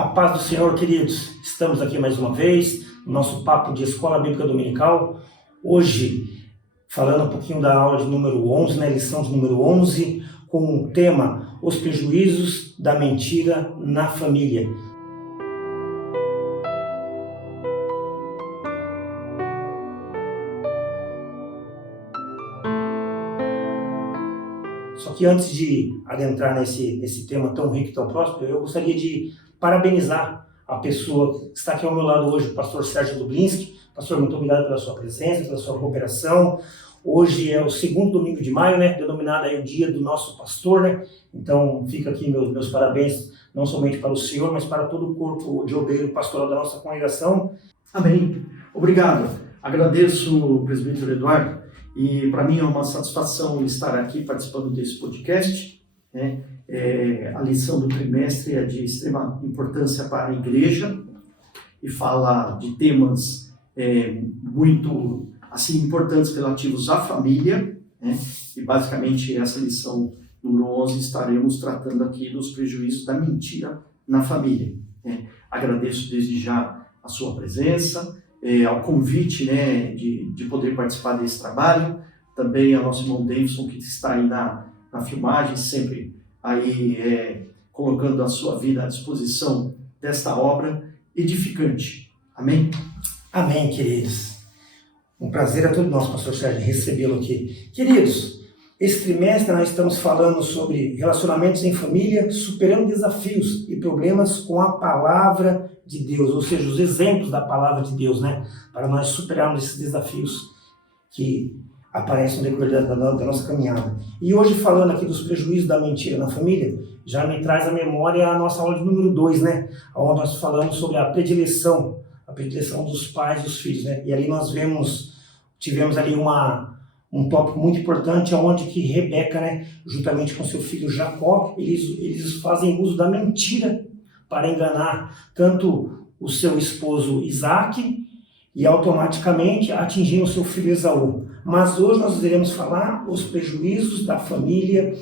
A paz do Senhor, queridos. Estamos aqui mais uma vez no nosso papo de Escola Bíblica Dominical. Hoje, falando um pouquinho da aula de número 11, lição de número 11, com o tema Os prejuízos da mentira na família. Só que antes de adentrar nesse tema tão rico e tão próspero, eu gostaria de parabenizar a pessoa que está aqui ao meu lado hoje, o pastor Sérgio Dublinski. Pastor, muito obrigado pela sua presença, pela sua cooperação. Hoje é o segundo domingo de maio, denominado aí o dia do nosso pastor, Então, fica aqui meus parabéns, não somente para o senhor, mas para todo o corpo de obreiro pastoral da nossa congregação. Amém. Obrigado. Agradeço o presbítero Eduardo e para mim é uma satisfação estar aqui participando desse podcast. A lição do trimestre é de extrema importância para a igreja e fala de temas muito importantes relativos à família, E basicamente essa lição número 11 estaremos tratando aqui dos prejuízos da mentira na família. Agradeço desde já a sua presença, ao convite de poder participar desse trabalho, também ao nosso irmão Davidson que está aí na filmagem, sempre aí colocando a sua vida à disposição desta obra edificante. Amém? Amém, queridos. Um prazer a todo nosso, pastor Sérgio, recebê-lo aqui. Queridos, esse trimestre nós estamos falando sobre relacionamentos em família, superando desafios e problemas com a palavra de Deus, ou seja, os exemplos da palavra de Deus, para nós superarmos esses desafios que aparecem no decorrer da nossa caminhada. E hoje, falando aqui dos prejuízos da mentira na família, já me traz à memória a nossa aula de número 2, onde nós falamos sobre a predileção dos pais e dos filhos, E ali nós tivemos ali um tópico muito importante, onde que Rebeca, juntamente com seu filho Jacó, eles fazem uso da mentira para enganar tanto o seu esposo Isaac e automaticamente atingindo o seu filho Esaú. Mas hoje nós iremos falar os prejuízos da família,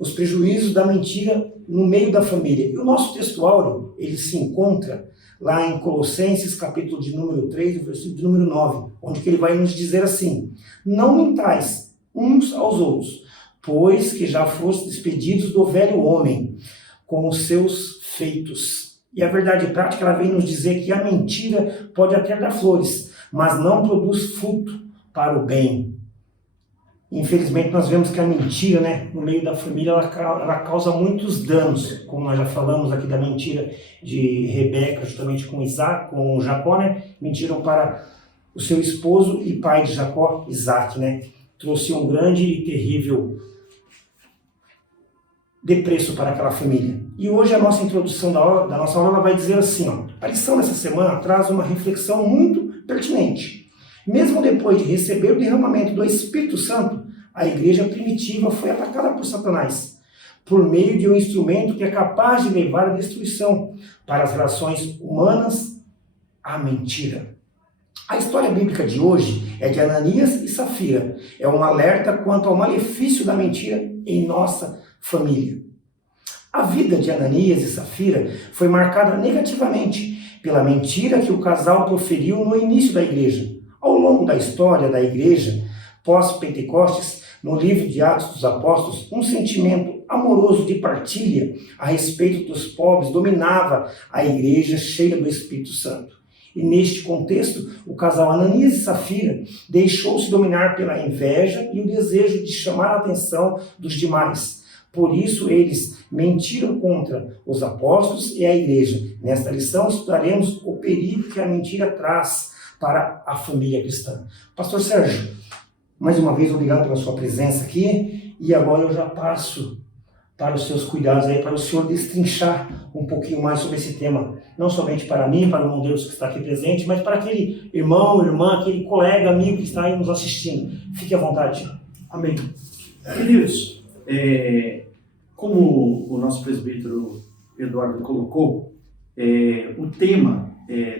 os prejuízos da mentira no meio da família. E o nosso texto áureo, ele se encontra lá em Colossenses, capítulo de número 3, versículo de número 9, onde que ele vai nos dizer assim: não mentais uns aos outros, pois que já fostes despedidos do velho homem, com os seus feitos. E a verdade prática, ela vem nos dizer que a mentira pode até dar flores, mas não produz fruto para o bem. Infelizmente, nós vemos que a mentira, no meio da família, ela causa muitos danos, como nós já falamos aqui da mentira de Rebeca, justamente com Jacó, Mentiram para o seu esposo e pai de Jacó, Isaac, Trouxe um grande e terrível desprezo para aquela família. E hoje a nossa introdução da nossa aula vai dizer assim, a lição dessa semana traz uma reflexão muito pertinente. Mesmo depois de receber o derramamento do Espírito Santo, a igreja primitiva foi atacada por Satanás, por meio de um instrumento que é capaz de levar à destruição para as relações humanas, a mentira. A história bíblica de hoje é de Ananias e Safira. É um alerta quanto ao malefício da mentira em nossa família. A vida de Ananias e Safira foi marcada negativamente pela mentira que o casal proferiu no início da igreja. Ao longo da história da igreja, pós-Pentecostes, no livro de Atos dos Apóstolos, um sentimento amoroso de partilha a respeito dos pobres dominava a igreja cheia do Espírito Santo. E neste contexto, o casal Ananias e Safira deixou-se dominar pela inveja e o desejo de chamar a atenção dos demais. Por isso, eles mentiram contra os apóstolos e a igreja. Nesta lição, estudaremos o perigo que a mentira traz para a família cristã. Pastor Sérgio, mais uma vez, obrigado pela sua presença aqui, e agora eu já passo para os seus cuidados aí, para o senhor destrinchar um pouquinho mais sobre esse tema, não somente para mim, para o irmão Deus que está aqui presente, mas para aquele irmão, irmã, aquele colega, amigo que está aí nos assistindo. Fique à vontade. Amém. Queridos, como o nosso presbítero Eduardo colocou, o tema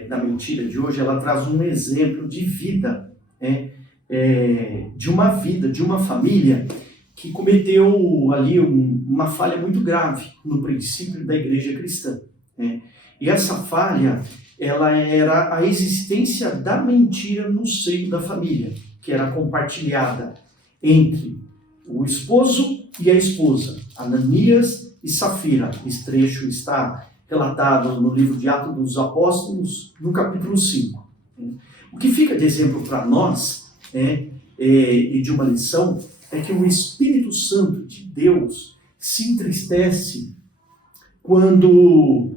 da mentira de hoje, ela traz um exemplo de vida, de uma família que cometeu ali uma falha muito grave no princípio da igreja cristã. E essa falha, ela era a existência da mentira no seio da família, que era compartilhada entre o esposo e a esposa, Ananias e Safira. Esse trecho está relatado no livro de Atos dos Apóstolos, no capítulo 5. O que fica de exemplo para nós, e de uma lição, é que o Espírito Santo de Deus se entristece quando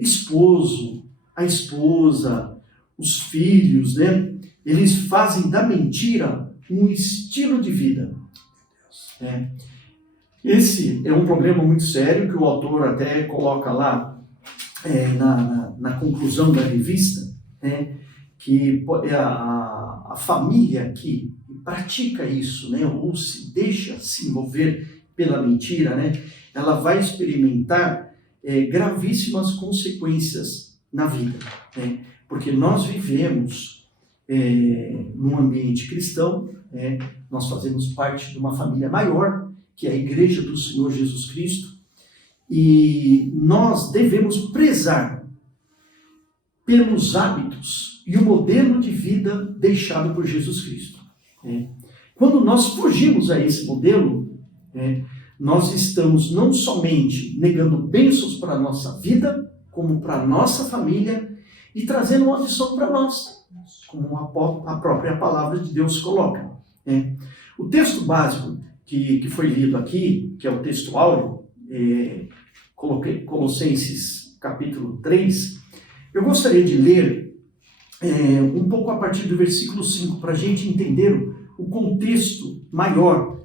esposo, a esposa, os filhos, eles fazem da mentira um estilo de vida. Esse é um problema muito sério que o autor até coloca lá na conclusão da revista, que a família que pratica isso, ou se deixa se envolver pela mentira, ela vai experimentar gravíssimas consequências na vida, porque nós vivemos num ambiente cristão, nós fazemos parte de uma família maior, que é a Igreja do Senhor Jesus Cristo, e nós devemos prezar pelos hábitos e o modelo de vida deixado por Jesus Cristo. Quando nós fugimos a esse modelo, nós estamos não somente negando bênçãos para a nossa vida, como para a nossa família, e trazendo uma lição para nós, como a própria palavra de Deus coloca. O texto básico que foi lido aqui, que é o texto áureo, Colossenses capítulo 3, eu gostaria de ler um pouco a partir do versículo 5, para a gente entender o contexto maior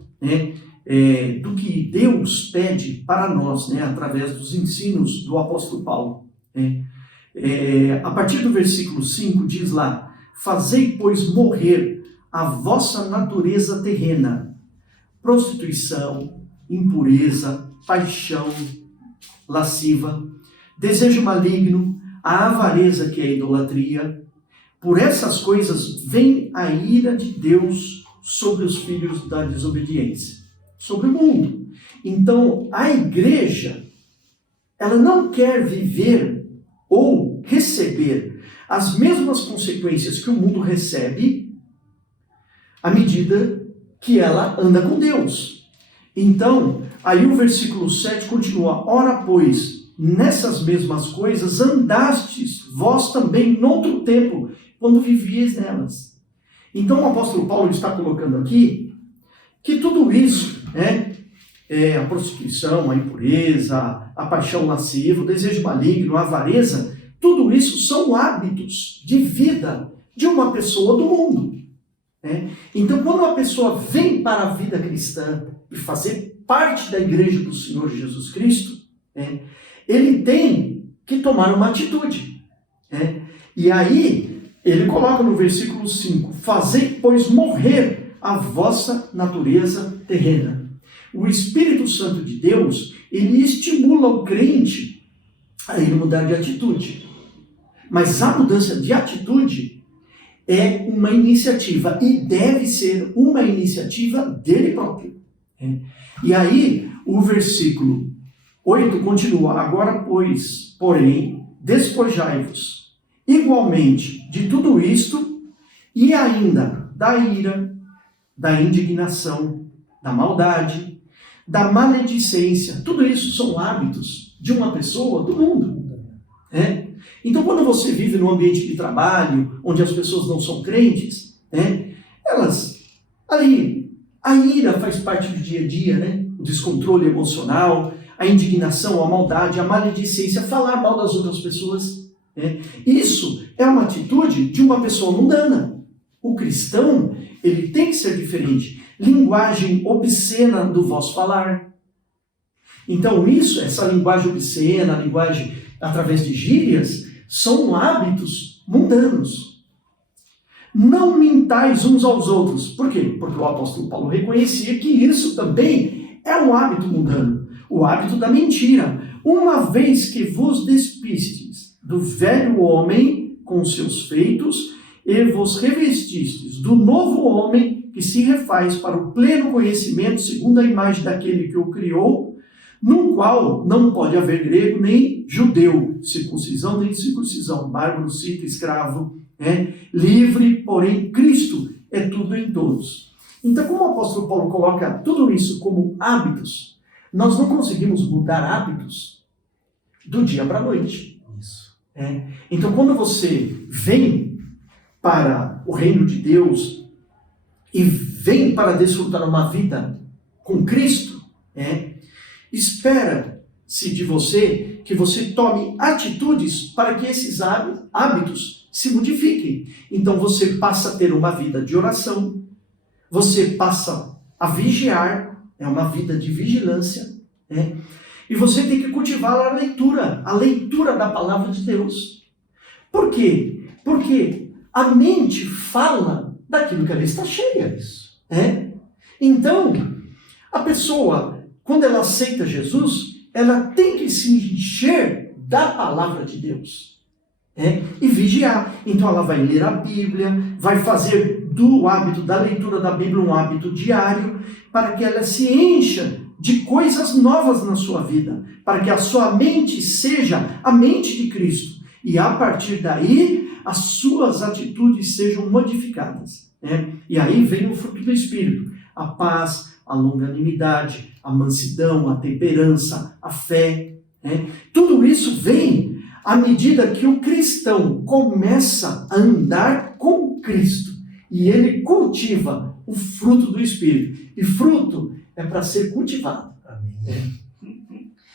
do que Deus pede para nós, através dos ensinos do apóstolo Paulo. A partir do versículo 5 diz lá: fazei, pois, morrer a vossa natureza terrena, prostituição, impureza, paixão lasciva, desejo maligno, a avareza, que é a idolatria. Por essas coisas vem a ira de Deus sobre os filhos da desobediência, sobre o mundo. Então, a igreja, ela não quer viver ou receber as mesmas consequências que o mundo recebe à medida que ela anda com Deus. Então, aí o versículo 7 continua: ora, pois, nessas mesmas coisas andastes vós também noutro tempo, quando vivíeis nelas. Então o apóstolo Paulo está colocando aqui que tudo isso, a prostituição, a impureza, a paixão lasciva, o desejo maligno, a avareza, tudo isso são hábitos de vida de uma pessoa do mundo. Então, quando uma pessoa vem para a vida cristã e fazer parte da igreja do Senhor Jesus Cristo, ele tem que tomar uma atitude. E aí, ele coloca no versículo 5, fazei, pois, morrer a vossa natureza terrena. O Espírito Santo de Deus, ele estimula o crente a ele mudar de atitude. Mas a mudança de atitude é uma iniciativa, e deve ser uma iniciativa dele próprio. E aí, o versículo 8 continua: agora, pois, porém, despojai-vos igualmente de tudo isto, e ainda da ira, da indignação, da maldade, da maledicência. Tudo isso são hábitos de uma pessoa do mundo. Então, quando você vive num ambiente de trabalho, onde as pessoas não são crentes, elas, ali, a ira faz parte do dia a dia, o descontrole emocional, a indignação, a maldade, a maledicência, falar mal das outras pessoas. Isso é uma atitude de uma pessoa mundana. O cristão, ele tem que ser diferente. Linguagem obscena do vosso falar. Então essa linguagem obscena, a linguagem através de gírias, são hábitos mundanos. Não mintais uns aos outros. Por quê? Porque o apóstolo Paulo reconhecia que isso também é um hábito mundano. O hábito da mentira. Uma vez que vos despistes do velho homem com seus feitos e vos revestistes do novo homem que se refaz para o pleno conhecimento segundo a imagem daquele que o criou, no qual não pode haver grego nem judeu, circuncisão nem circuncisão, bárbaro, cita, escravo, livre, porém Cristo é tudo em todos. Então, como o apóstolo Paulo coloca tudo isso como hábitos, nós não conseguimos mudar hábitos do dia para a noite. Isso. Então, quando você vem para o reino de Deus e vem para desfrutar uma vida com Cristo, espera-se de você que você tome atitudes para que esses hábitos se modifiquem. Então você passa a ter uma vida de oração, você passa a vigiar, é uma vida de vigilância, e você tem que cultivar a leitura da palavra de Deus. Por quê? Porque a mente fala daquilo que ela está cheia. Então, a pessoa, quando ela aceita Jesus, ela tem que se encher da palavra de Deus. E vigiar. Então ela vai ler a Bíblia, vai fazer do hábito da leitura da Bíblia um hábito diário, para que ela se encha de coisas novas na sua vida, para que a sua mente seja a mente de Cristo. E a partir daí, as suas atitudes sejam modificadas. E aí vem o fruto do Espírito: a paz, a longanimidade, a mansidão, a temperança, a fé. Tudo isso vem à medida que o cristão começa a andar com Cristo e ele cultiva o fruto do Espírito. E fruto é para ser cultivado.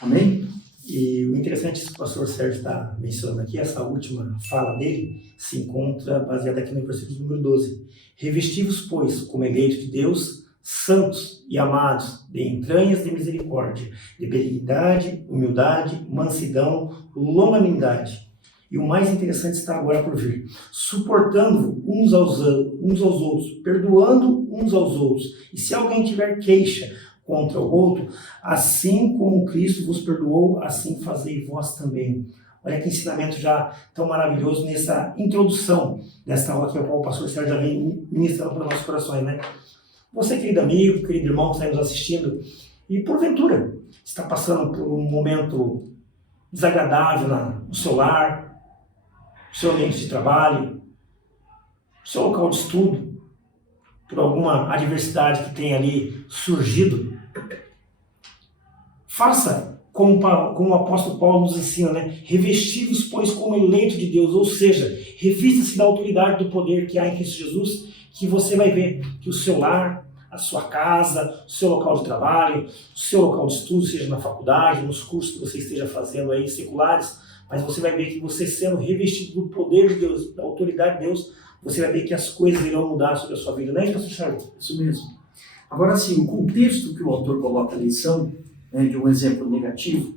Amém? E o interessante que o pastor Sérgio está mencionando aqui, essa última fala dele, se encontra baseada aqui no versículo número 12. Revesti-vos, pois, como eleitos de Deus, santos e amados, de entranhas de misericórdia, de benignidade, humildade, mansidão, longanimidade. E o mais interessante está agora por vir. Suportando uns aos outros, perdoando uns aos outros. E se alguém tiver queixa contra o outro, assim como Cristo vos perdoou, assim fazei vós também. Olha que ensinamento já tão maravilhoso nessa introdução desta aula que o pastor Sérgio já vem ministrando para os nossos corações, né? Você, querido amigo, querido irmão que está nos assistindo, e porventura está passando por um momento desagradável no seu lar, no seu ambiente de trabalho, no seu local de estudo, por alguma adversidade que tenha ali surgido, faça como o apóstolo Paulo nos ensina, né? Revesti-vos, pois, como eleito de Deus, ou seja, revista-se da autoridade do poder que há em Cristo Jesus, que você vai ver que o seu lar, a sua casa, o seu local de trabalho, o seu local de estudo, seja na faculdade, nos cursos que você esteja fazendo aí, seculares, mas você vai ver que você sendo revestido do poder de Deus, da autoridade de Deus, você vai ver que as coisas irão mudar sobre a sua vida, não é isso, pastor Charles? Isso mesmo. Agora sim, o contexto que o autor coloca a lição, de um exemplo negativo,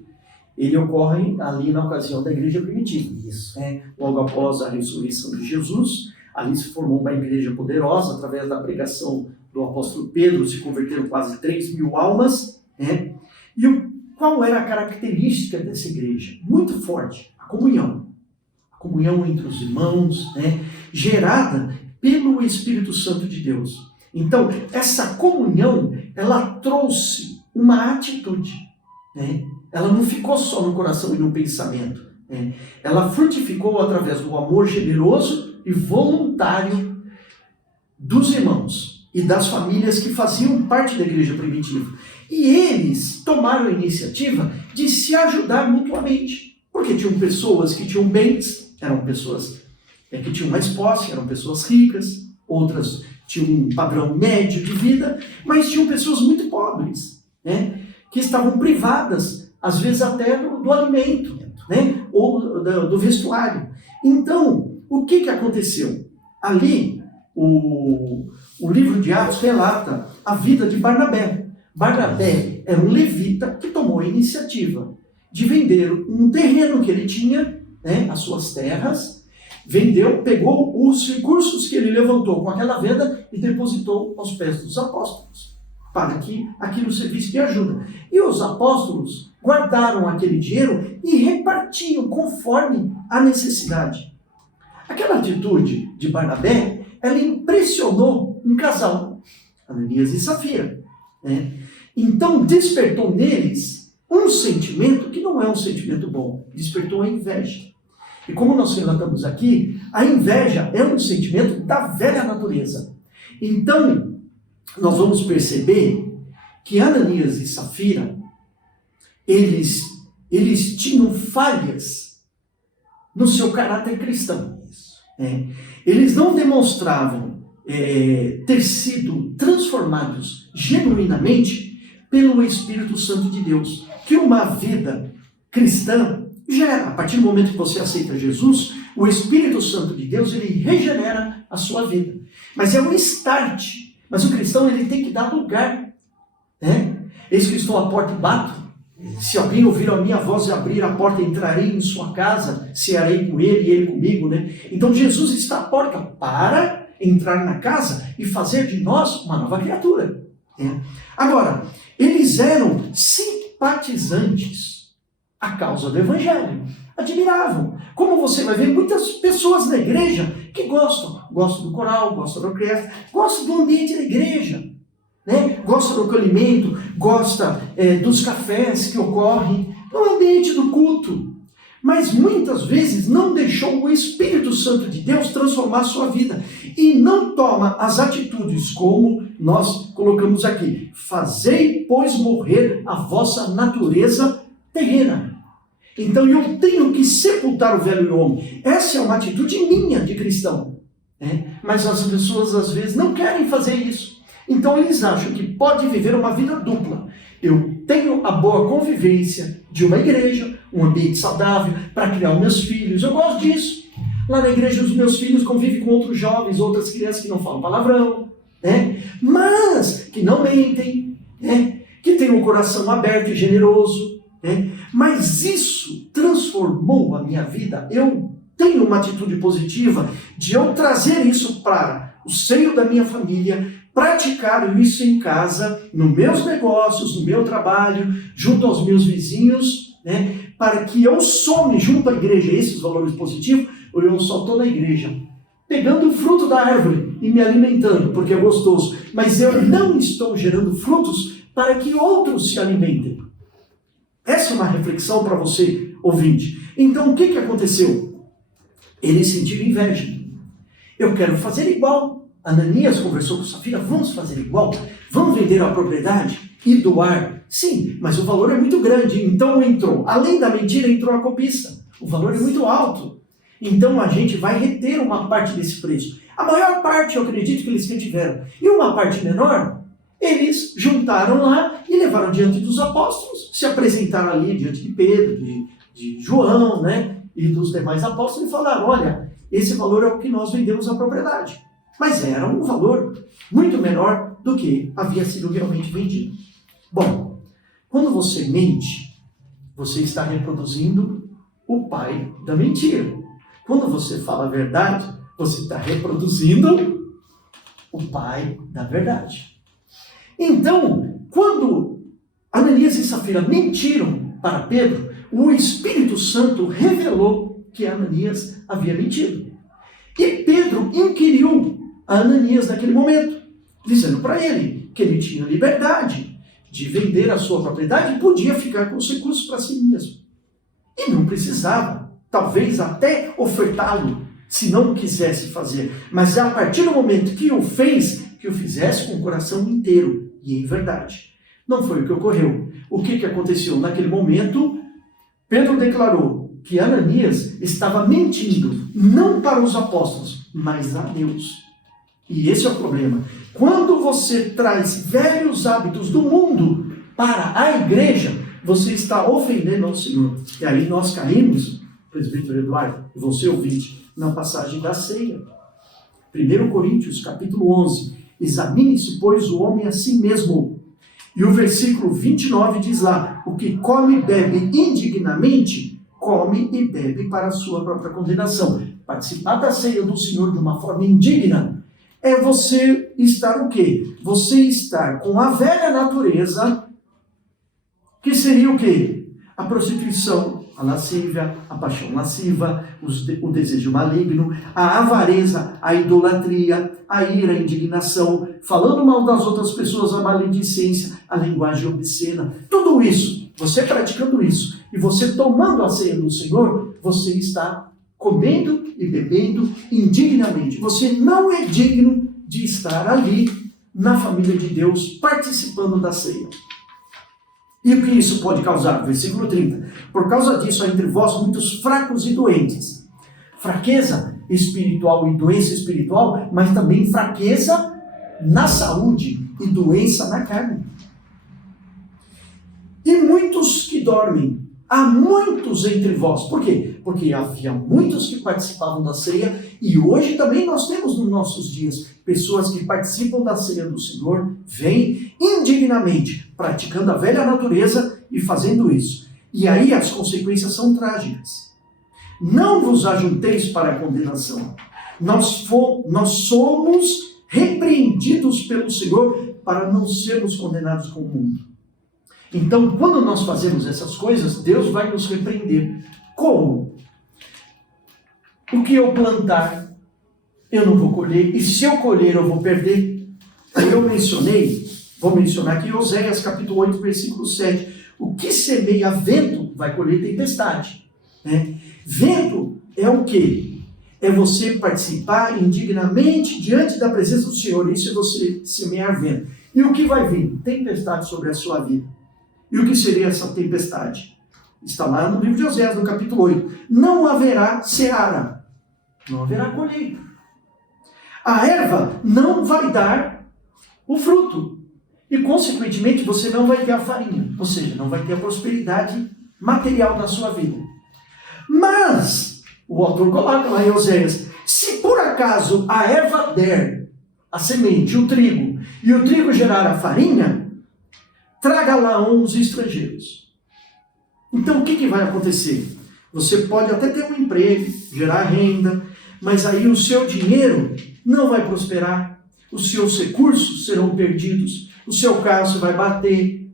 ele ocorre ali na ocasião da igreja primitiva. Isso. Logo após a ressurreição de Jesus, ali se formou uma igreja poderosa, através da pregação do apóstolo Pedro, se converteram quase 3.000 almas. E qual era a característica dessa igreja? Muito forte, a comunhão. A comunhão entre os irmãos, gerada pelo Espírito Santo de Deus. Então, essa comunhão, ela trouxe uma atitude. Ela não ficou só no coração e no pensamento. Ela frutificou através do amor generoso e voluntário dos irmãos e das famílias que faziam parte da igreja primitiva. E eles tomaram a iniciativa de se ajudar mutuamente. Porque tinham pessoas que tinham bens, eram pessoas que tinham mais posse, eram pessoas ricas, outras tinham um padrão médio de vida, mas tinham pessoas muito pobres, que estavam privadas, às vezes até do alimento, ou do vestuário. Então, o que aconteceu? Ali, o livro de Atos relata a vida de Barnabé. Barnabé era um levita que tomou a iniciativa de vender um terreno que ele tinha, as suas terras, vendeu, pegou os recursos que ele levantou com aquela venda e depositou aos pés dos apóstolos, para que aquilo servisse de ajuda. E os apóstolos guardaram aquele dinheiro e repartiam conforme a necessidade. Aquela atitude de Barnabé, ela impressionou um casal, Ananias e Safira. Então despertou neles um sentimento que não é um sentimento bom, despertou a inveja. E como nós relatamos aqui, a inveja é um sentimento da velha natureza. Então, nós vamos perceber que Ananias e Safira, eles tinham falhas no seu caráter cristão. Eles não demonstravam ter sido transformados genuinamente pelo Espírito Santo de Deus, que uma vida cristã gera. A partir do momento que você aceita Jesus, o Espírito Santo de Deus, ele regenera a sua vida. Mas é um start. Mas o cristão, ele tem que dar lugar. Eis que estou à porta e bato. Se alguém ouvir a minha voz e abrir a porta, entrarei em sua casa, cearei com ele e ele comigo. Então Jesus está à porta para entrar na casa e fazer de nós uma nova criatura. Agora, eles eram simpatizantes à causa do Evangelho. Admiravam. Como você vai ver, muitas pessoas na igreja que gostam do coral, gostam da orquestra, gostam do ambiente da igreja. Gosta do acolhimento, gosta dos cafés que ocorrem no ambiente do culto. Mas muitas vezes não deixou o Espírito Santo de Deus transformar a sua vida. E não toma as atitudes como nós colocamos aqui. Fazei, pois, morrer a vossa natureza terrena. Então eu tenho que sepultar o velho homem. Essa é uma atitude minha de cristão. Mas as pessoas às vezes não querem fazer isso. Então eles acham que pode viver uma vida dupla. Eu tenho a boa convivência de uma igreja, um ambiente saudável para criar os meus filhos. Eu gosto disso. Lá na igreja os meus filhos convivem com outros jovens, outras crianças que não falam palavrão, mas que não mentem, que têm um coração aberto e generoso. Mas isso transformou a minha vida. Eu tenho uma atitude positiva de eu trazer isso para o seio da minha família, praticar isso em casa, nos meus negócios, no meu trabalho, junto aos meus vizinhos, para que eu some junto à igreja esses valores positivos, ou eu só estou na igreja, pegando o fruto da árvore e me alimentando, porque é gostoso, mas eu não estou gerando frutos para que outros se alimentem. Essa é uma reflexão para você, ouvinte. Então, o que aconteceu? Eles sentiram inveja. Eu quero fazer igual. Ananias conversou com Safira, vamos fazer igual? Vamos vender a propriedade e doar? Sim, mas o valor é muito grande. Então entrou, além da mentira, entrou a cobiça. O valor é muito alto. Então a gente vai reter uma parte desse preço. A maior parte, eu acredito que eles retiveram. E uma parte menor, eles juntaram lá e levaram diante dos apóstolos, se apresentaram ali diante de Pedro, de João, e dos demais apóstolos e falaram, olha, esse valor é o que nós vendemos a propriedade. Mas era um valor muito menor do que havia sido realmente vendido. Bom, quando você mente, você está reproduzindo o pai da mentira. Quando você fala a verdade, você está reproduzindo o pai da verdade. Então, quando Ananias e Safira mentiram para Pedro, o Espírito Santo revelou que Ananias havia mentido. E Pedro inquiriu a Ananias naquele momento, dizendo para ele que ele tinha liberdade de vender a sua propriedade e podia ficar com os recursos para si mesmo. E não precisava, talvez até ofertá-lo, se não quisesse fazer. Mas a partir do momento que o fez, que o fizesse com o coração inteiro e em verdade. Não foi o que ocorreu. O que aconteceu? Naquele momento, Pedro declarou que Ananias estava mentindo, não para os apóstolos, mas a Deus. E esse é o problema. Quando você traz velhos hábitos do mundo para a igreja, você está ofendendo ao Senhor. E aí nós caímos, presbítero Eduardo, e você ouvinte, na passagem da ceia. 1 Coríntios, capítulo 11. Examine-se, pois, o homem a si mesmo. E o versículo 29 diz lá, o que come e bebe indignamente, come e bebe para a sua própria condenação. Participar da ceia do Senhor de uma forma indigna é você estar o quê? Você estar com a velha natureza, que seria o quê? A prostituição, a lascívia, a paixão lasciva, o desejo maligno, a avareza, a idolatria, a ira, a indignação, falando mal das outras pessoas, a maledicência, a linguagem obscena. Tudo isso você praticando isso e você tomando a ceia do Senhor, você está comendo e bebendo indignamente. Você não é digno de estar ali na família de Deus participando da ceia. E o que isso pode causar? Versículo 30. Por causa disso há entre vós muitos fracos e doentes. Fraqueza espiritual e doença espiritual, mas também fraqueza na saúde e doença na carne. E muitos que dormem. Há muitos entre vós. Por quê? Porque havia muitos que participavam da ceia e hoje também nós temos nos nossos dias pessoas que participam da ceia do Senhor, vêm indignamente praticando a velha natureza e fazendo isso. E aí as consequências são trágicas. Não vos ajunteis para a condenação. Nós somos repreendidos pelo Senhor para não sermos condenados com o mundo. Então, quando nós fazemos essas coisas, Deus vai nos repreender. Como? O que eu plantar, eu não vou colher, e se eu colher, eu vou perder. Vou mencionar aqui Oséias capítulo 8, versículo 7. O que semeia vento vai colher tempestade. Né? Vento é o quê? É você participar indignamente diante da presença do Senhor. Isso é você semear vento. E o que vai vir? Tempestade sobre a sua vida. E o que seria essa tempestade? Está lá no livro de Oséias, no capítulo 8. Não haverá seara. Não haverá colheita. A erva não vai dar o fruto. E, consequentemente, você não vai ter a farinha. Ou seja, não vai ter a prosperidade material na sua vida. Mas, o autor coloca lá em Oséias, se por acaso a erva der a semente, o trigo, e o trigo gerar a farinha, traga lá uns estrangeiros. Então, o que vai acontecer? Você pode até ter um emprego, gerar renda, mas aí o seu dinheiro não vai prosperar, os seus recursos serão perdidos, o seu carro você vai bater,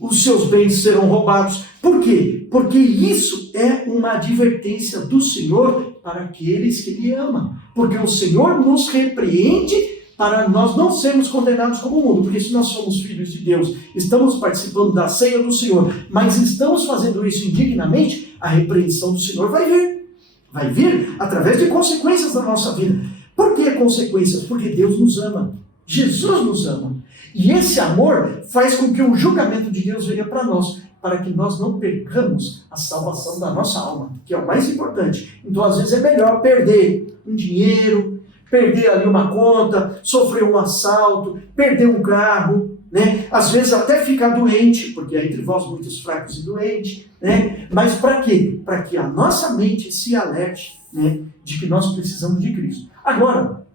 os seus bens serão roubados. Por quê? Porque isso é uma advertência do Senhor para aqueles que Ele ama. Porque o Senhor nos repreende para nós não sermos condenados como o mundo, porque se nós somos filhos de Deus, estamos participando da ceia do Senhor, mas estamos fazendo isso indignamente, a repreensão do Senhor vai vir. Vai vir através de consequências da nossa vida. Por que consequências? Porque Deus nos ama. Jesus nos ama. E esse amor faz com que o julgamento de Deus venha para nós, para que nós não percamos a salvação da nossa alma, que é o mais importante. Então, às vezes, é melhor perder um dinheiro, perder ali uma conta, sofrer um assalto, perder um carro, né? Às vezes até ficar doente, porque há entre vós muitos fracos e doentes, né? Mas para quê? Para que a nossa mente se alerte, né, de que nós precisamos de Cristo. Agora,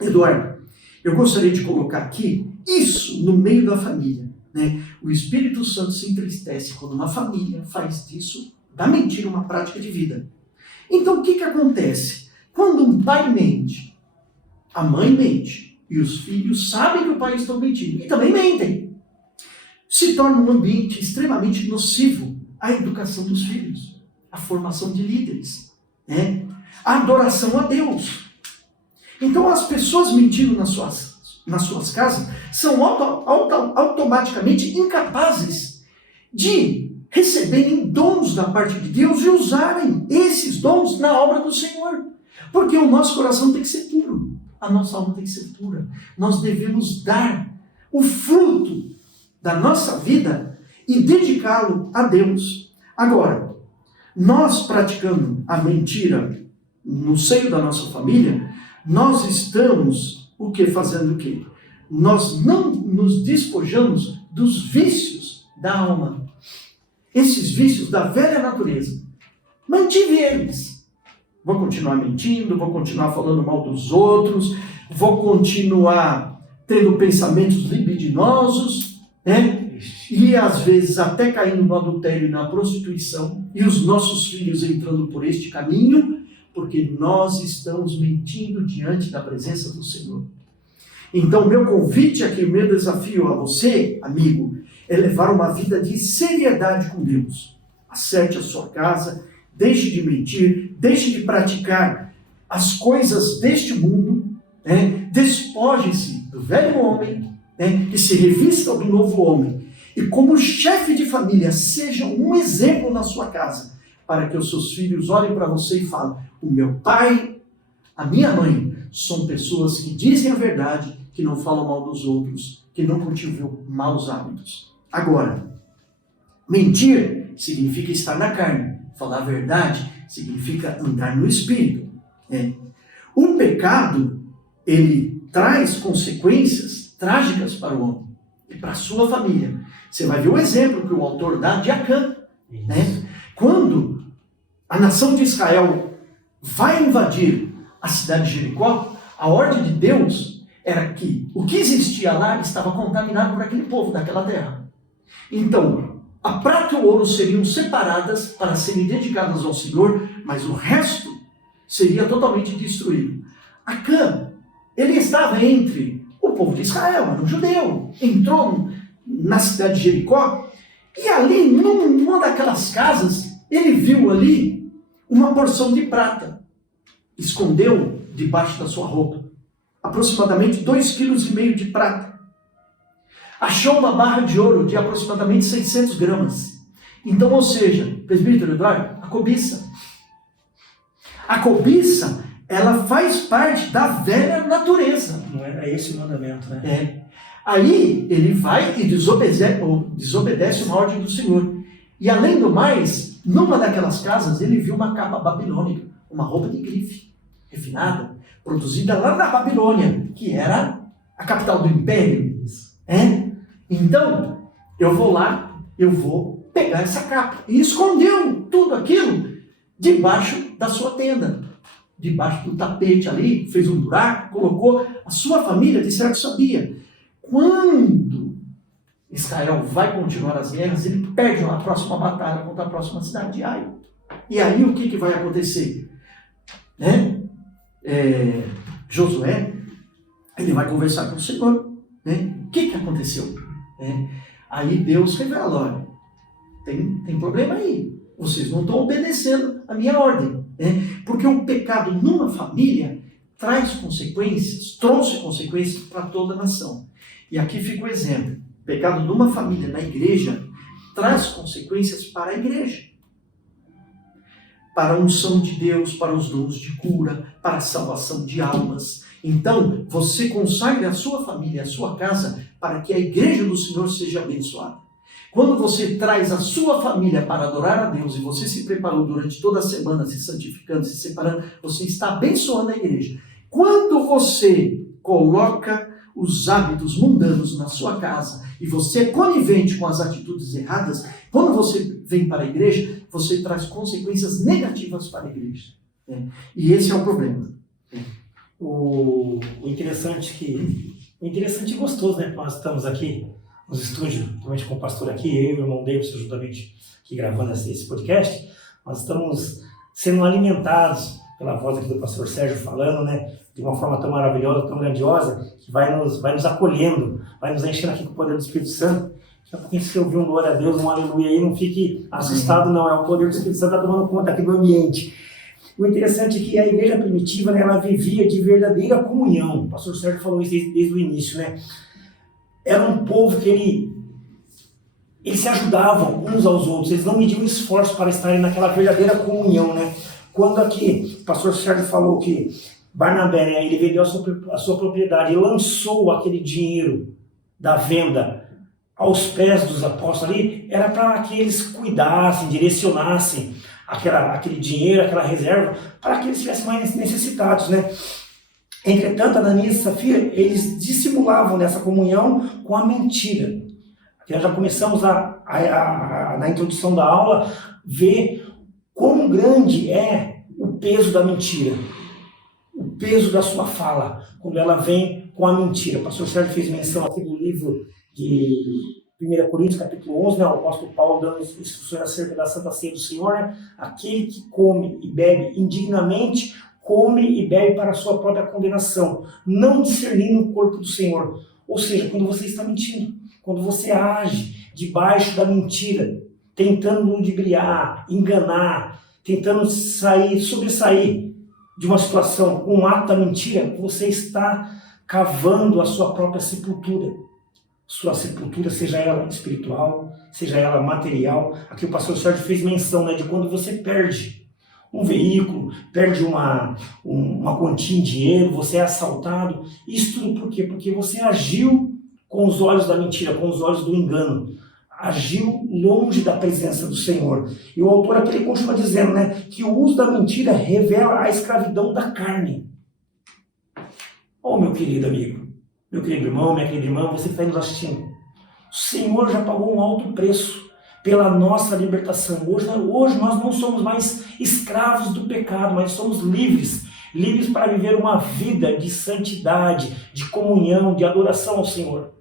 Eduardo, eu gostaria de colocar aqui isso no meio da família, né? O Espírito Santo se entristece quando uma família faz disso, da mentira, uma prática de vida. Então, o que acontece? Quando um pai mente, a mãe mente, e os filhos sabem que o pai está mentindo, e também mentem, se torna um ambiente extremamente nocivo à educação dos filhos, à formação de líderes, né? A adoração a Deus. Então, as pessoas mentindo nas suas casas são automaticamente incapazes de receberem dons da parte de Deus e usarem esses dons na obra do Senhor. Porque o nosso coração tem que ser puro, a nossa alma tem que ser pura. Nós devemos dar o fruto da nossa vida e dedicá-lo a Deus. Agora, nós praticando a mentira no seio da nossa família, nós estamos fazendo o quê? Nós não nos despojamos dos vícios da alma. Esses vícios da velha natureza. Mantive eles. Vou continuar mentindo, vou continuar falando mal dos outros, vou continuar tendo pensamentos libidinosos, né? E às vezes até caindo no adultério e na prostituição, e os nossos filhos entrando por este caminho, porque nós estamos mentindo diante da presença do Senhor. Então, meu convite aqui, meu desafio a você, amigo, é levar uma vida de seriedade com Deus. Acerte a sua casa, deixe de mentir, deixe de praticar as coisas deste mundo, né? Despoje-se do velho homem, né? E se revista do novo homem. E como chefe de família, seja um exemplo na sua casa, para que os seus filhos olhem para você e falem: o meu pai, a minha mãe, são pessoas que dizem a verdade, que não falam mal dos outros, que não cultivam maus hábitos. Agora, mentir significa estar na carne. Falar a verdade significa andar no espírito. O pecado, ele traz consequências trágicas para o homem e para a sua família. Você vai ver o exemplo que o autor dá de Acã. Quando a nação de Israel vai invadir a cidade de Jericó, a ordem de Deus era que o que existia lá estava contaminado por aquele povo daquela terra. Então, a prata e o ouro seriam separadas para serem dedicadas ao Senhor, mas o resto seria totalmente destruído. Acã, ele estava entre o povo de Israel, era um judeu, entrou na cidade de Jericó, e ali, numa daquelas casas, ele viu ali uma porção de prata. Escondeu debaixo da sua roupa, aproximadamente 2,5 kg de prata. Achou uma barra de ouro de aproximadamente 600 gramas. Então, ou seja, presbítero Eduardo, a cobiça. A cobiça, ela faz parte da velha natureza. Não é esse o mandamento, né? Aí ele vai e desobedece uma ordem do Senhor. E além do mais, numa daquelas casas, ele viu uma capa babilônica, uma roupa de grife, refinada, produzida lá na Babilônia, que era a capital do império. Então, eu vou lá, eu vou pegar essa capa. E escondeu tudo aquilo debaixo da sua tenda, debaixo do tapete ali, fez um buraco, colocou. A sua família, de certo, sabia. Quando Israel vai continuar as guerras, ele perde a próxima batalha contra a próxima cidade de Ai. E aí o que vai acontecer? Josué, ele vai conversar com o Senhor. O que aconteceu? Aí Deus revela: olha, tem problema aí. Vocês não estão obedecendo a minha ordem. Porque o pecado numa família trouxe consequências para toda a nação. E aqui fica o exemplo. O pecado numa família, na igreja, traz consequências para a igreja. Para a unção de Deus, para os dons de cura, para a salvação de almas. Então, você consagre a sua família, a sua casa, para que a igreja do Senhor seja abençoada. Quando você traz a sua família para adorar a Deus e você se preparou durante toda a semana, se santificando, se separando, você está abençoando a igreja. Quando você coloca os hábitos mundanos na sua casa e você é conivente com as atitudes erradas, quando você vem para a igreja, você traz consequências negativas para a igreja. E esse é o problema. O interessante e gostoso, né? Nós estamos aqui nos estúdios, juntamente com o pastor aqui, eu e o irmão David, juntamente aqui gravando esse podcast, nós estamos sendo alimentados pela voz aqui do pastor Sérgio falando, né? De uma forma tão maravilhosa, tão grandiosa, que vai nos acolhendo, vai nos enchendo aqui com o poder do Espírito Santo. Daqui a pouquinho, se você ouvir um glória a Deus, um aleluia aí, não fique assustado, não. É o poder do Espírito Santo que está tomando conta aqui do ambiente. O interessante é que a igreja primitiva, né, ela vivia de verdadeira comunhão. O pastor Sérgio falou isso desde o início, né? Era um povo que eles se ajudavam uns aos outros, eles não mediam esforço para estarem naquela verdadeira comunhão, né? Quando aqui o pastor Sérgio falou que Barnabé, né, ele vendeu a sua propriedade e lançou aquele dinheiro da venda aos pés dos apóstolos ali, era para que eles cuidassem, direcionassem aquele dinheiro, aquela reserva, para que eles estivessem mais necessitados, né? Entretanto, Ananias e Safira, eles dissimulavam nessa comunhão com a mentira. Aqui nós já começamos na introdução da aula, ver quão grande é o peso da mentira, o peso da sua fala, quando ela vem com a mentira. O pastor Sérgio fez menção aqui do livro de 1 Coríntios, capítulo 11, né, o apóstolo Paulo dando instruções acerca da Santa Ceia do Senhor, né? Aquele que come e bebe indignamente, come e bebe para a sua própria condenação, não discernindo o corpo do Senhor. Ou seja, quando você está mentindo, quando você age debaixo da mentira, tentando ludibriar, enganar, tentando sobressair de uma situação com um ato da mentira, você está cavando a sua própria sepultura. sua sepultura, seja ela espiritual, seja ela material. Aqui o pastor Sérgio fez menção, né, de quando você perde um veículo, perde uma quantia em dinheiro, você é assaltado. Isso tudo por quê? Porque você agiu com os olhos da mentira, com os olhos do engano. Agiu longe da presença do Senhor. E o autor aqui ele continua dizendo, né, que o uso da mentira revela a escravidão da carne. Oh, meu querido amigo, meu querido irmão, minha querida irmã, você que está nos assistindo. O Senhor já pagou um alto preço pela nossa libertação. Hoje nós não somos mais escravos do pecado, mas somos livres. Livres para viver uma vida de santidade, de comunhão, de adoração ao Senhor.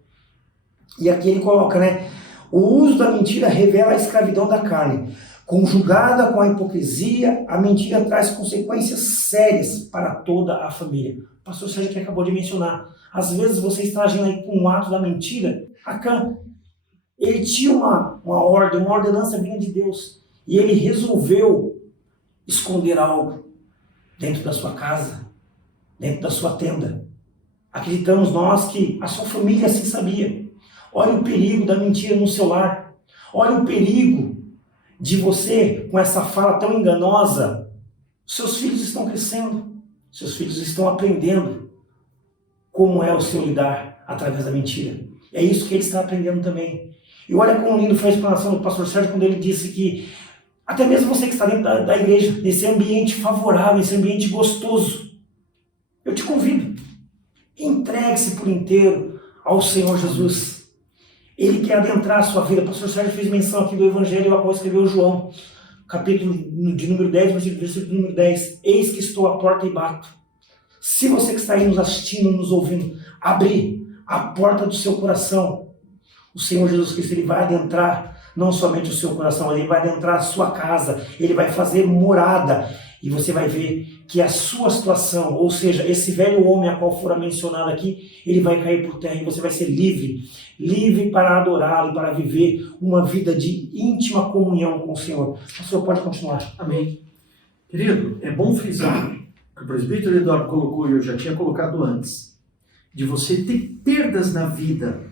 E aqui ele coloca, né? O uso da mentira revela a escravidão da carne. Conjugada com a hipocrisia, a mentira traz consequências sérias para toda a família. O pastor Sérgio que acabou de mencionar. Às vezes você está agindo aí com o ato da mentira. Acã, ele tinha uma ordem, uma ordenança vinda de Deus. E ele resolveu esconder algo dentro da sua casa, dentro da sua tenda. Acreditamos nós que a sua família assim sabia. Olha o perigo da mentira no seu lar. Olha o perigo de você, com essa fala tão enganosa. Seus filhos estão crescendo. Seus filhos estão aprendendo como é o seu lidar através da mentira. É isso que ele está aprendendo também. E olha como lindo foi a explanação do pastor Sérgio quando ele disse que até mesmo você que está dentro da igreja, nesse ambiente favorável, nesse ambiente gostoso, eu te convido, entregue-se por inteiro ao Senhor Jesus. Ele quer adentrar a sua vida. O pastor Sérgio fez menção aqui do evangelho ao qual escreveu João, capítulo de número 10, versículo número 10. Eis que estou à porta e bato. Se você que está aí nos assistindo, nos ouvindo, abrir a porta do seu coração, o Senhor Jesus Cristo ele vai adentrar não somente o seu coração, ele vai adentrar a sua casa, ele vai fazer morada, e você vai ver que a sua situação, ou seja, esse velho homem a qual fora mencionado aqui, ele vai cair por terra e você vai ser livre, livre para adorá-lo, para viver uma vida de íntima comunhão com o Senhor. O senhor pode continuar. Amém. Querido, é bom frisar que o presbítero Eduardo colocou, e eu já tinha colocado antes, de você ter perdas na vida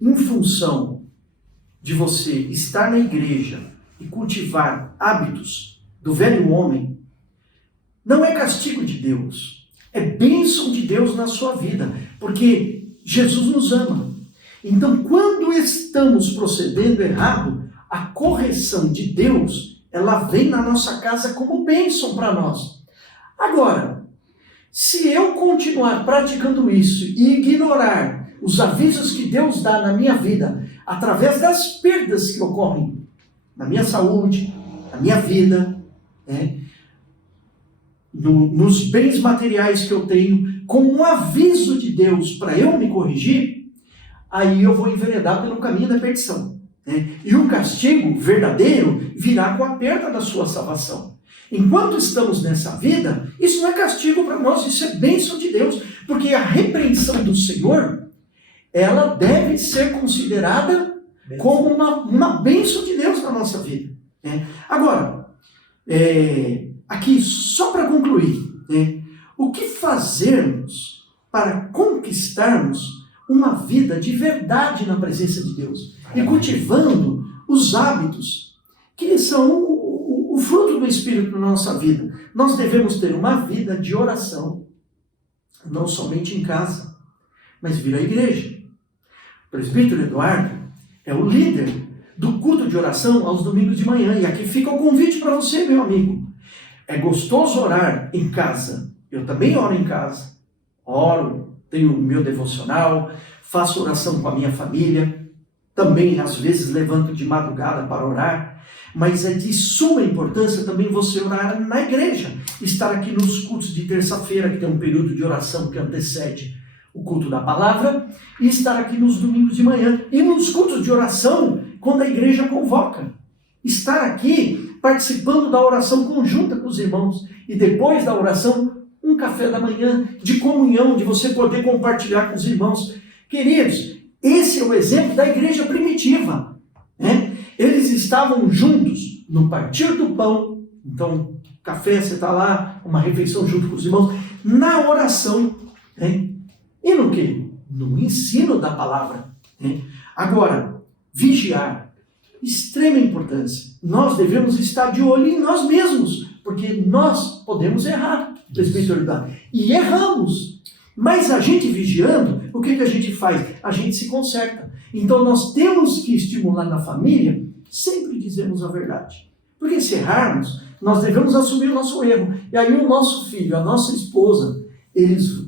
em função de você estar na igreja e cultivar hábitos do velho homem, não é castigo de Deus, é bênção de Deus na sua vida, porque Jesus nos ama. Então, quando estamos procedendo errado, a correção de Deus, ela vem na nossa casa como bênção para nós. Agora, se eu continuar praticando isso e ignorar os avisos que Deus dá na minha vida, através das perdas que ocorrem na minha saúde, na minha vida, nos bens materiais que eu tenho, com um aviso de Deus para eu me corrigir, aí eu vou enveredar pelo caminho da perdição. E o castigo verdadeiro virá com a perda da sua salvação. Enquanto estamos nessa vida, isso não é castigo para nós, isso é bênção de Deus, porque a repreensão do Senhor, ela deve ser considerada como uma bênção de Deus na nossa vida. Agora, aqui, só para concluir, o que fazermos para conquistarmos uma vida de verdade na presença de Deus e cultivando os hábitos que são o fruto do Espírito na nossa vida? Nós devemos ter uma vida de oração, não somente em casa, mas vir à igreja. O presbítero Eduardo é o líder do culto de oração aos domingos de manhã, e aqui fica o convite para você, meu amigo. É gostoso orar em casa. Eu também oro em casa. Oro, tenho o meu devocional, faço oração com a minha família. Também, às vezes, levanto de madrugada para orar. Mas é de suma importância também você orar na igreja. Estar aqui nos cultos de terça-feira, que tem um período de oração que antecede o culto da palavra. E estar aqui nos domingos de manhã. E nos cultos de oração, quando a igreja convoca. Estar aqui participando da oração conjunta com os irmãos. E depois da oração, um café da manhã de comunhão, de você poder compartilhar com os irmãos. Queridos, esse é o exemplo da igreja primitiva. Eles estavam juntos no partir do pão. Então, café, você está lá, uma refeição junto com os irmãos. Na oração. E no quê? No ensino da palavra. né? Agora, vigiar, extrema importância. Nós devemos estar de olho em nós mesmos, porque nós podemos errar, presbítero Eduardo, e erramos. Mas a gente vigiando, o que a gente faz? A gente se conserta. Então nós temos que estimular na família, sempre dizemos a verdade. Porque se errarmos, nós devemos assumir o nosso erro. E aí o nosso filho, a nossa esposa,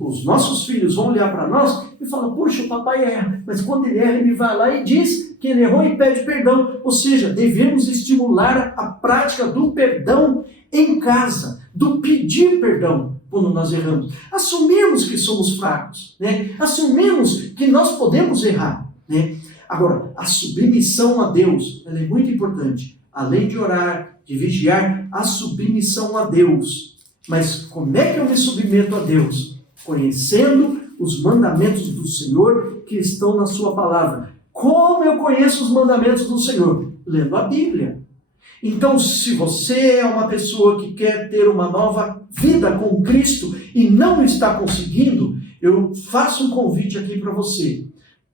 os nossos filhos vão olhar para nós e falar, puxa, o papai erra. Mas quando ele erra, ele vai lá e diz que ele errou e pede perdão. Ou seja, devemos estimular a prática do perdão em casa, do pedir perdão quando nós erramos. Assumimos que somos fracos, né? Assumimos que nós podemos errar, né? Agora, a submissão a Deus, ela é muito importante. Além de orar, de vigiar, a submissão a Deus. Mas como é que eu me submeto a Deus? Conhecendo os mandamentos do Senhor que estão na sua palavra. Como eu conheço os mandamentos do Senhor? Lendo a Bíblia. Então, se você é uma pessoa que quer ter uma nova vida com Cristo e não está conseguindo, eu faço um convite aqui para você.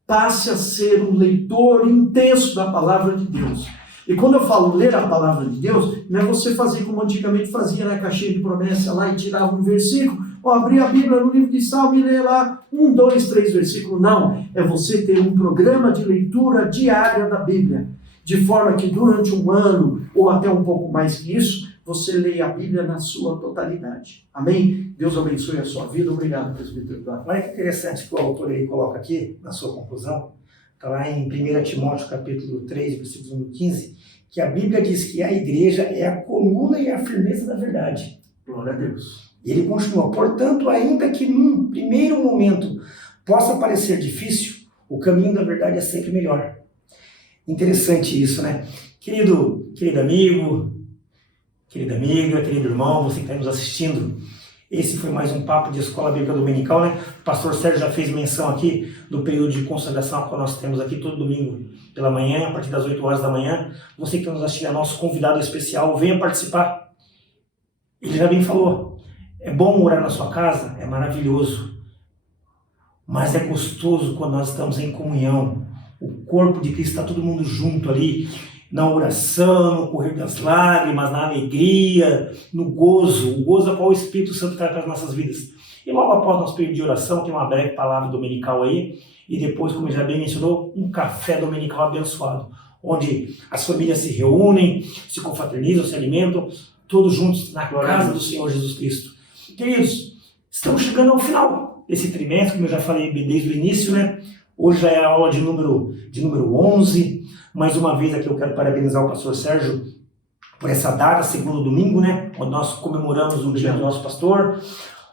Passe a ser um leitor intenso da palavra de Deus. E quando eu falo ler a palavra de Deus, não é você fazer como antigamente fazia na caixinha de promessa lá e tirava um versículo, ou abrir a Bíblia no livro de Salmo e ler lá 1, 2, 3 versículos. Não, é você ter um programa de leitura diária da Bíblia, de forma que durante um ano, ou até um pouco mais que isso, você leia a Bíblia na sua totalidade. Amém? Deus abençoe a sua vida. Obrigado, presbítero Eduardo. Olha que interessante que o autor aí coloca aqui, na sua conclusão, está lá em 1 Timóteo capítulo 3, versículo 15, que a Bíblia diz que a igreja é a coluna e a firmeza da verdade. Glória a Deus. E ele continua, portanto, ainda que num primeiro momento possa parecer difícil, o caminho da verdade é sempre melhor. Interessante isso, né? Querido amigo, querida amiga, querido irmão, você que está nos assistindo, esse foi mais um papo de Escola Bíblica Dominical, né? O pastor Sérgio já fez menção aqui do período de consagração que nós temos aqui todo domingo pela manhã, a partir das 8 horas da manhã. Você que está nos assistindo é nosso convidado especial, venha participar. Ele já bem falou, é bom morar na sua casa, é maravilhoso, mas é gostoso quando nós estamos em comunhão. O corpo de Cristo está todo mundo junto ali, na oração, no correr das lágrimas, na alegria, no gozo, o gozo a qual o Espírito Santo traz para as nossas vidas. E logo após nosso período de oração, tem uma breve palavra dominical aí, e depois, como ele já bem mencionou, um café dominical abençoado, onde as famílias se reúnem, se confraternizam, se alimentam, todos juntos na casa do Senhor Jesus Cristo. Queridos, estamos chegando ao final desse trimestre, como eu já falei desde o início, né? Hoje já é a aula de número 11. Mais uma vez aqui eu quero parabenizar o pastor Sérgio por essa data, segundo domingo, né? Onde nós comemoramos o dia do nosso pastor.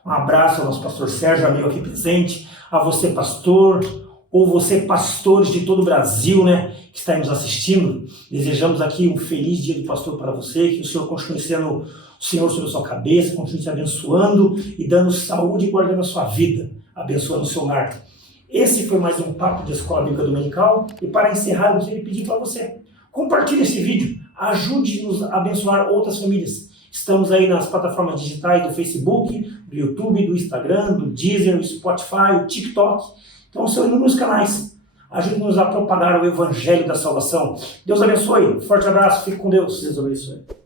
Um abraço ao nosso pastor Sérgio, amigo aqui presente, a você pastor, ou você pastores de todo o Brasil, né? Que está nos assistindo. Desejamos aqui um feliz dia do pastor para você, que o Senhor continue sendo o Senhor sobre a sua cabeça, continue te abençoando e dando saúde e guardando a sua vida, abençoando o seu lar. Esse foi mais um papo de Escola Bíblica Dominical. E para encerrar, eu gostaria de pedir para você, compartilhe esse vídeo, ajude-nos a abençoar outras famílias. Estamos aí nas plataformas digitais do Facebook, do YouTube, do Instagram, do Deezer, do Spotify, do TikTok. Então são inúmeros canais. Ajude-nos a propagar o Evangelho da Salvação. Deus abençoe. Forte abraço. Fique com Deus. Deus abençoe.